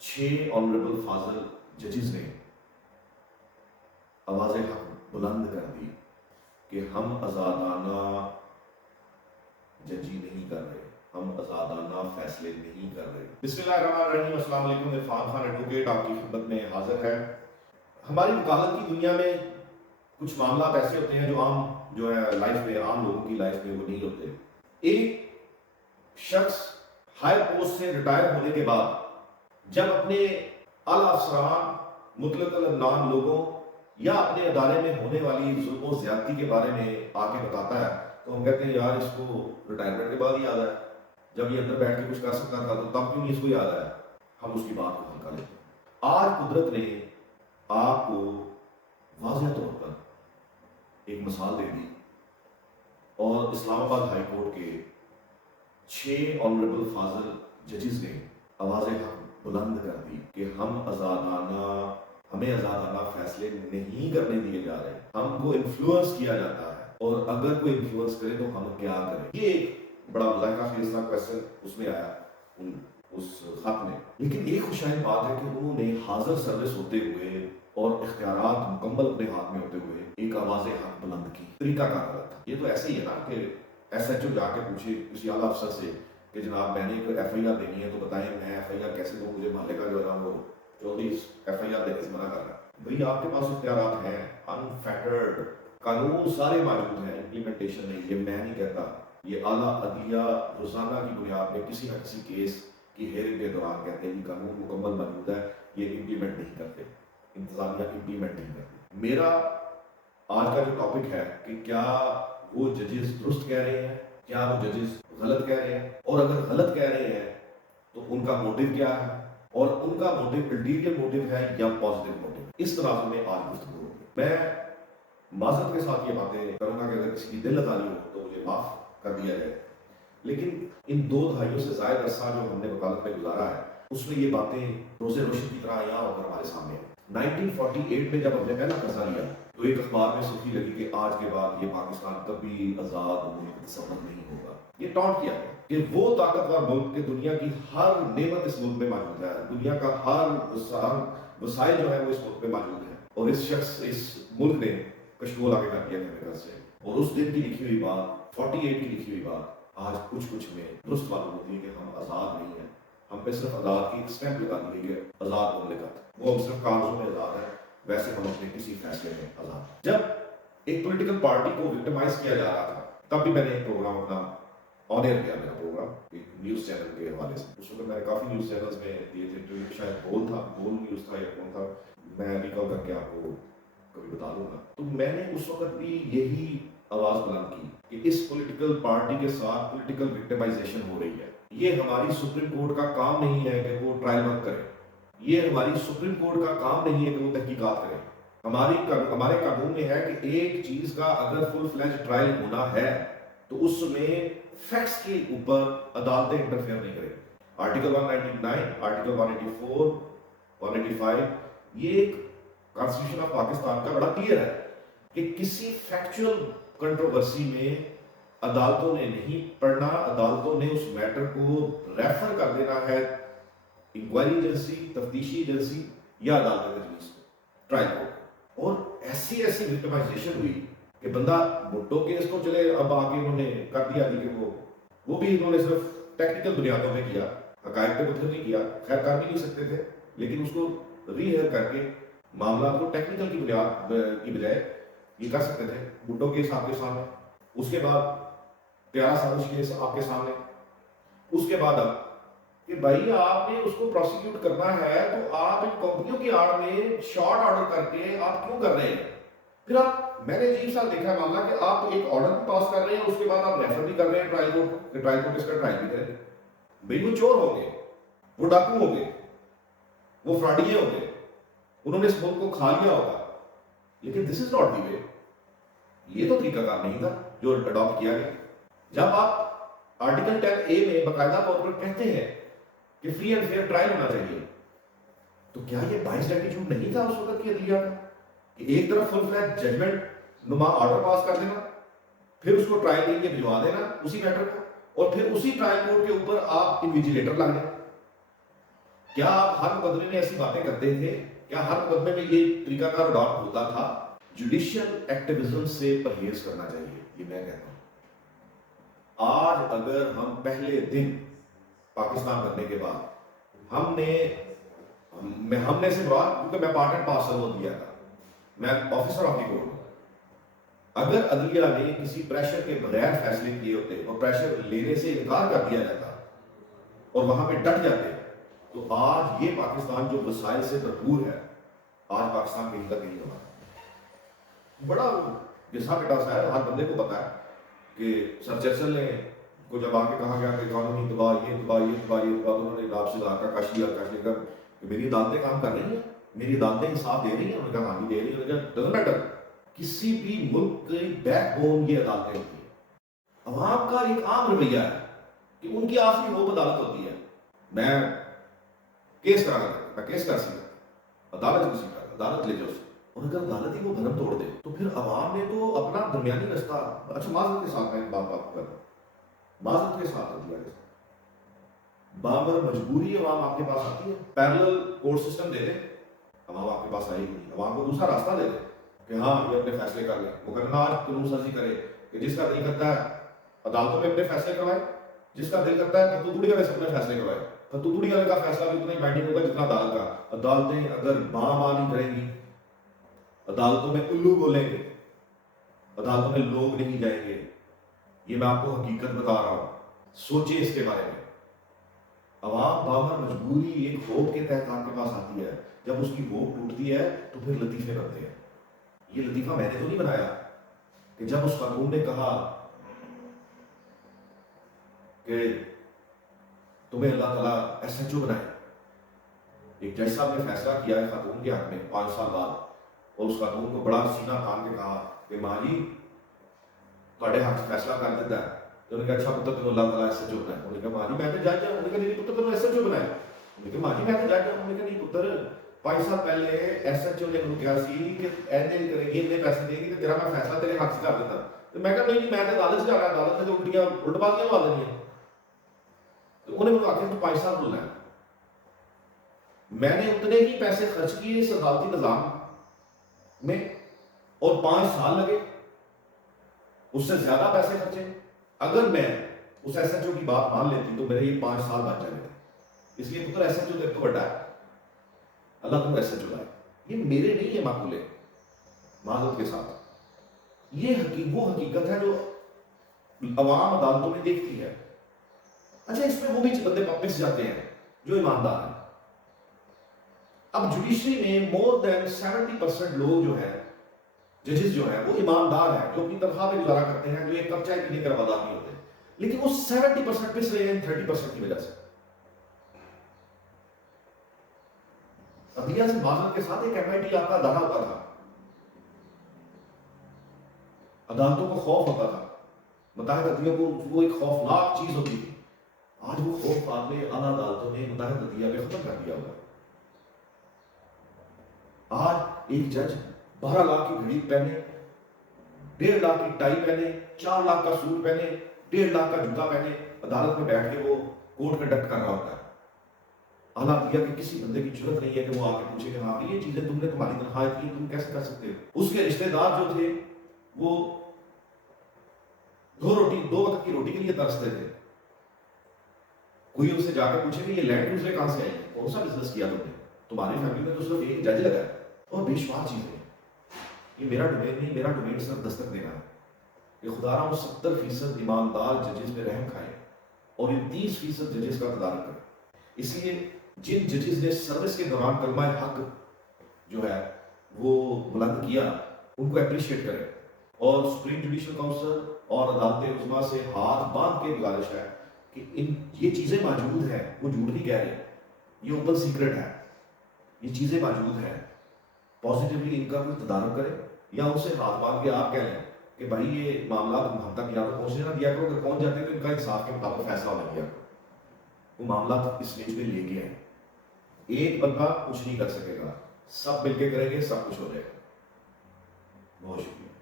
6 honourable फाजिल जजेस ने आवाज़ हक बुलंद कर दी कि हम आज़ादाना जजी नहीं कर रहे, हम आज़ादाना फैसले नहीं कर रहे। बिस्मिल्लाहिर्रहमानिर्रहीम, अस्सलाम वालेकुम। इरफान खान एडवोकेट आपकी खिदमत में हाजिर है। हमारी वकालत की दुनिया में कुछ मामला ऐसे होते हैं जो आम जो है लाइफ में, आम लोगों की लाइफ में वो नहीं होते। एक शख्स हाई पोस्ट से रिटायर होने के बाद जब अपने आला अफसरान मुतलक नाम लोगों या अपने अदारे में होने वाली जुल्म ज्यादती के बारे में आके बताता है तो हम कहते हैं यार इसको रिटायरमेंट के बाद ही याद है, जब ये अंदर बैठ के कुछ कर सकता था तो तब क्यों नहीं इसको याद आया। हम उसकी बात को हल्का लेते हैं। आज कुदरत ने आपको वाज़ेह तौर पर एक मिसाल दे दी और इस्लामाबाद हाई कोर्ट के 6 ऑनरेबल फाजिल जजेस ने आवाज़ हक बुलंद कर दी कि हमें आज़ादाना फैसले नहीं करने दिए जा रहे, हमको इन्फ्लुएंस किया जाता है और अगर कोई इन्फ्लुएंस करे तो हम क्या करें। ये एक बड़ा मुज़ाहिरा खेज़ सा क्वेश्चन उसमें आया उस खत में। लेकिन एक खुशहाल बात है कि उन्होंने हाजिर सर्विस होते हुए और इख्तियारात मुकम्मल अपने हाथ में होते हुए एक आवाज़ हक बुलंद की। तरीका कार गलत था। ये तो ऐसे ही है ना कि SHO जाके पूछे किसी आला अफसर से कि जनाब मैंने एक FIR देनी है तो बताएं मैं FIR कैसे दूँ, मुझे मोहल्ले का जो है ना वो चौधरी FIR देने से मना कर रहा है। भाई आपके पास इख्तियारात हैं, अनफेटर्ड कानून सारे मौजूद हैं, इम्प्लीमेंटेशन नहीं। ये मैं नहीं कहता, ये आला अदलिया रोजाना की बुनियाद पे किसी न किसी केस की हेयरिंग के दौरान कहते हैं कानून मुकम्मल मौजूद है, ये इम्प्लीमेंट नहीं करते, इंतजामिया इम्प्लीमेंट नहीं करती। मेरा आज का जो टॉपिक है कि क्या वो जजेस दुरुस्त कह रहे हैं, क्या वो जजेस गलत कह रहे हैं, और अगर गलत कह रहे हैं तो उनका मोटिव क्या है, और उनका मोटिव अल्टीरियर मोटिव है या पॉजिटिव मोटिव। इस तरह से मैं आज गुफ्तगू होगी। मैं माजरत के साथ ये बातें करूंगा कि अगर किसी की दिल लगा ली हो तो मुझे माफ कर दिया जाए। लेकिन इन 2 दहाइयों से ज़ायद अरसा जो हमने वकालत में गुजारा है उसमें ये बातें रोज़े रोशन की तरह यहाँ होकर हमारे सामने है। 1948 में जब हमने पहला कर्जा लिया तो एक अखबार में सुर्खी लगी कि आज के बाद ये पाकिस्तान कभी आज़ाद मुल्क तस्वर नहीं होगा। ये टॉन्ट किया गया कि वो ताकतवर मुल्क के दुनिया की हर नेमत इस मुल्क में मौजूद है, दुनिया का हर वसाइल जो है वो इस मुल्क में मौजूद है, और इस शख्स इस मुल्क ने कशकोल आगे कर दिया मेरे घर से। और उस दिन की लिखी हुई बात, 48 की लिखी हुई बात आज कुछ में दुरुस्त मालूम होती है कि हम आज़ाद नहीं है। हम पे सिर्फ आज़ाद की स्टैंप लगा दी गई है, आज़ाद मुमलिकत, वो हम सिर्फ कागजों में आज़ाद है, वैसे हम अपने किसी फैसले में आज़ाद। जब एक पॉलिटिकल पार्टी को विक्टिमाइज किया जा रहा था तब भी मैंने एक प्रोग्राम अपना ऑन एयर किया, मेरा प्रोग्राम एक न्यूज़ चैनल के हवाले से। उस वक्त मैंने काफ़ी न्यूज़ चैनल्स में दिए थे, जो शायद बोल न्यूज़ था या कौन था, मैं रिकॉल करके आपको कभी बता दूंगा। तो मैंने उस वक्त भी यही आवाज़ बुलंद की कि इस पॉलिटिकल पार्टी के साथ पॉलिटिकल विक्टिमाइजेशन हो रही है। ये हमारी सुप्रीम कोर्ट का काम नहीं है कि वो ट्रायल वर्क करे, ये हमारी सुप्रीम कोर्ट का काम नहीं है कि वो तहकीकात करे। हमारे कानून में है कि एक चीज का अगर फुल फ्लैज ट्रायल होना है तो उसमें फैक्ट्स के ऊपर अदालतें इंटरफेयर नहीं करें। आर्टिकल 199, आर्टिकल 184, 185, ये कॉन्स्टिट्यूशन ऑफ पाकिस्तान का बड़ा क्लियर है कि किसी फैक्चुअल कंट्रोवर्सी में अदालतों ने नहीं पढ़ना, अदालतों ने उस मैटर को रेफर कर देना है इंक्वायरी एजेंसी, तफ्तीशी एजेंसी या अदालत के तजवीज़ को, ट्रायल को। और ऐसी विक्टिमाइजेशन हुई कि बंदा भुट्टो केस को चले अब आके उन्होंने कर दिया कि वो भी इन्होंने सिर्फ टेक्निकल बुनियादों पे किया, हकायक पे कुछ नहीं किया, खैर कर भी नहीं सकते थे, लेकिन उसको रीहेयर करके मामला को टेक्निकल की बुनियाद की बजाय ये कर सकते थे। भुट्टो केस आपके सामने, उसके बाद प्यारा साजिश केस आपके सामने, उसके बाद अब कि भाई आपने उसको प्रोसिक्यूट करना है तो आप इन कंपनियों की आड़ में शॉर्ट ऑर्डर करके आप क्यों कर रहे हैं। फिर मैंने अजीब सा देखा है मामला कि आप एक ऑर्डर भी पास कर रहे हैं, उसके बाद आप रेफर भी कर रहे हैं ट्रायल कोर्ट को, ट्रायल कोर्ट इसका ट्रायल भी करे। भाई वो चोर होंगे, वो डाकू होंगे, वो फ्रॉडिये होंगे, उन्होंने इस मुल्क को खा लिया होगा, लेकिन this is not the way. ये तो तरीकाकार नहीं था जो अडॉप्ट किया गया। जब आप आर्टिकल 10A में बाकायदा तौर पर कहते हैं कि फ्री एंड फेयर ट्रायल होना चाहिए, तो क्या ये बाइस्ड एटीट्यूड नहीं था उस वक्त की अदलिया का कि एक तरफ फुल फ्लैज जजमेंट नुमा ऑर्डर पास कर देना, फिर उसको ट्रायल के लिए भिजवा देना उसी मैटर को, और फिर उसी ट्रायल कोर्ट के ऊपर आप इन्विजिलेटर ला दें। کیا آپ ہر مقدمے میں ایسی باتیں کرتے تھے؟ کیا ہر مقدمے میں یہ طریقہ کار اڈاپٹ ہوتا تھا؟ جوڈیشل ایکٹیویزم سے پرہیز کرنا چاہیے، یہ میں کہتا ہوں۔ آج اگر ہم پہلے دن پاکستان بننے کے بعد ہم نے سے مراد، کیونکہ میں پارٹ اینڈ پارسل ہو دیا تھا، میں آفیسر آف دی کورٹ ہوں، اگر عدلیہ نے کسی پریشر کے بغیر فیصلے کیے ہوتے اور پریشر لینے سے انکار کر دیا جاتا اور وہاں پہ ڈٹ جاتے، تو آج یہ پاکستان جو وسائل سے بھرپور ہے، آج پاکستان کہیں کا کہیں ہونا بڑا گھسا پٹا سا ہے۔ ہر بندے کو پتا ہے کہ سر چرچل نے کو جب آ کے کہا گیا کہ قانونی دبا یہ دبا یہ دبا یہ دبا، انہوں نے آپ سے کا کش لیا کر کہ میری عدالتیں کام کر رہی ہیں، میری عدالتیں انصاف دے رہی ہیں، انہوں نے کہا ہاں جی دے رہی ہیں، انہوں نے کہا ڈزنٹ میٹر، کسی بھی ملک کی بیک بون یہ عدالتیں ہوتی ہیں۔ عوام کا ایک عام رویہ ہے کہ ان کی آخری ہوپ عدالت ہوتی ہے۔ میں کیس کرا رہا ہوں، میں کیس کر سکتا، عدالت کسی کا عدالت لے جاؤ، اور اگر عدالت ہی وہ بھرم توڑ دے تو پھر عوام نے تو اپنا درمیانی رستہ، اچھا معذرت کے ساتھ میں ایک بات کر رہا ہوں، معذرت کے ساتھ عدلیہ کے ساتھ بامر مجبوری عوام آپ کے پاس آتی ہے، پیرلل کورٹ سسٹم دے دے، عوام آپ کے پاس آئی نہیں، عوام کو دوسرا راستہ دے دے کہ ہاں یہ اپنے فیصلے کر لیں، مقدمہ آج قانون سازی کرے کہ جس کا دل کرتا ہے عدالتوں میں اپنے فیصلے کروائے، جس کا دل کرتا ہے فتو والے سے اپنے فیصلے کروائے، فتو والے کا فیصلہ بھی اتنا ہی بائنڈنگ ہوگا جتنا عدالت کا۔ عدالتیں اگر باں نہیں کریں گی، عدالتوں میں الو بولیں گے، عدالتوں میں لوگ نہیں جائیں گے، یہ میں آپ کو حقیقت بتا رہا ہوں، سوچیں اس کے بارے میں۔ عوام بامر مجبوری ایک ہوپ کے تحت آپ کے پاس آتی ہے، جب اس کی ہوپ ٹوٹتی ہے تو پھر لطیفے بنتے ہیں۔ یہ لطیفہ میں نے تو نہیں بنایا کہ جب اس خاتون نے کہا کہ تمہیں اللہ تعالیٰ ایس ایچ او بنائے، ایک جج صاحب نے فیصلہ کیا ہے خاتون کے حق میں 5 سال بعد، اور اس خاتون کو بڑا سینہ تھام کے کہا کہ ماں جی تھوڑے حق سے فیصلہ کر دیتا ہے، تو انہوں نے کہا اچھا پتر تمہیں اللہ تعالیٰ ایس ایچ او بنائے، انہوں نے کہا ماں جی میں تو جج ہوں، انہوں نے کہا نہیں پتر تمہیں ایس ایچ او بنائے، انہوں نے کہا ماں جی میں تو جج ہوں، انہوں نے کہا نہیں پتر 5 سال پہلے ایس ایچ او نے انہوں کہا سی کہ ایسے کریں گے، اتنے پیسے دیں گے کہ تیرا میں فیصلہ تیرے حق سے کر دیتا، تو میں کہا نہیں میں تو عدالت سے جا رہا، عدالت نے تو الٹیاں الٹ بازیاں لوا دینی ہیں، تو انہوں نے آخر تو 5 سال بولنا ہے۔ میں نے اتنے ہی پیسے خرچ کیے اس عدالتی نظام میں اور 5 سال لگے، اس سے زیادہ پیسے خرچے۔ اگر میں اس ایس ایچ او کی بات مان لیتی تو میرے یہ 5 سال بچ جاتے، اس لیے پتر ایس ایچ او تیرے تو بڑا ہے، اللہ تم ایس ایچ او لائے، یہ میرے نہیں ہے معقولے، معذرت کے ساتھ یہ وہ حقیقت ہے جو عوام عدالتوں میں دیکھتی ہے۔ اچھا اس میں وہ بھی بندے پس جاتے ہیں جو ایماندار ہیں۔ اب جوڈیشری میں مور دین 70% لوگ جو ہیں، ججز جو ہیں، وہ ایماندار ہیں، جو اپنی تنخواہ پہ گزارا کرتے ہیں، جو ایک کپ چائے پینے کے روادار نہیں ہوتے، لیکن وہ 70% پس رہے ہیں 30% کی وجہ سے۔ عدلیہ سے معذرت کے ساتھ ایک MIT آپ کا ادارہ ہوتا تھا، عدالتوں کو خوف ہوتا تھا، متحد عدلیہ کو وہ ایک خوفناک چیز ہوتی تھی، آج وہ خوف آپ نے اعلیٰ عدالتوں نے متحد عدلیہ پہ ختم کر دیا ہوگا۔ آج ایک جج 12 لاکھ کی گھڑی پہنے، 1.5 لاکھ کی ٹائی پہنے، 4 لاکھ کا سوٹ پہنے، 1.5 لاکھ کا جوتا پہنے، عدالت میں بیٹھ کے وہ کورٹ کنڈکٹ کر رہا ہوتا ہے۔ اعلیٰ عدلیہ کے کسی بندے کی جرت نہیں ہے کہ وہ آ کے پوچھے کہ ہاں یہ چیزیں تم نے تمہاری تنخواہ کی، تم کیسے کر سکتے ہو؟ اس کے رشتے دار جو تھے وہ 2 وقت کی روٹی کے لیے ترستے تھے، کوئی ان سے جا کے پوچھے کہ یہ لینڈ دوسرے کہاں سے آئی، کون سا بزنس کیا تم نے، تمہاری فیملی میں تو صرف ایک جج لگا ہے، اور بے شمار چیزیں۔ یہ میرا ڈومین نہیں، میرا ڈومین صرف دستک دینا ہے کہ خدا رحم 70% ایماندار ججز میں رحم کھائے اور ان 30% ججز کا تدارک کرے۔ اس لیے جن ججز نے سروس کے دوران کلمہ حق جو ہے وہ بلند کیا ان کو اپریشیٹ کرے، اور سپریم جوڈیشل کاؤنسل اور عدالت عظمیٰ سے ہاتھ باندھ کے گزارش ہے کہ یہ چیزیں موجود ہیں، وہ جھوٹ نہیں کہہ رہے، یہ اوپن سیکرٹ ہے، یہ چیزیں موجود ہیں، پازیٹیولی ان کا کوئی تدارک کرے، یا ان سے ہاتھ باندھ کے آپ کہہ لیں کہ بھائی یہ معاملات ہم تک یا تو پہنچنے نہ دیا کرو، اگر پہنچ جاتے تو ان کا انصاف کے مطابق فیصلہ ہونا دیا کرو۔ وہ معاملات اس سٹیج میں لے کے ہیں، ایک بندہ کچھ نہیں کر سکے گا، سب مل کے کریں گے، سب کچھ ہو جائے گا۔ بہت شکریہ۔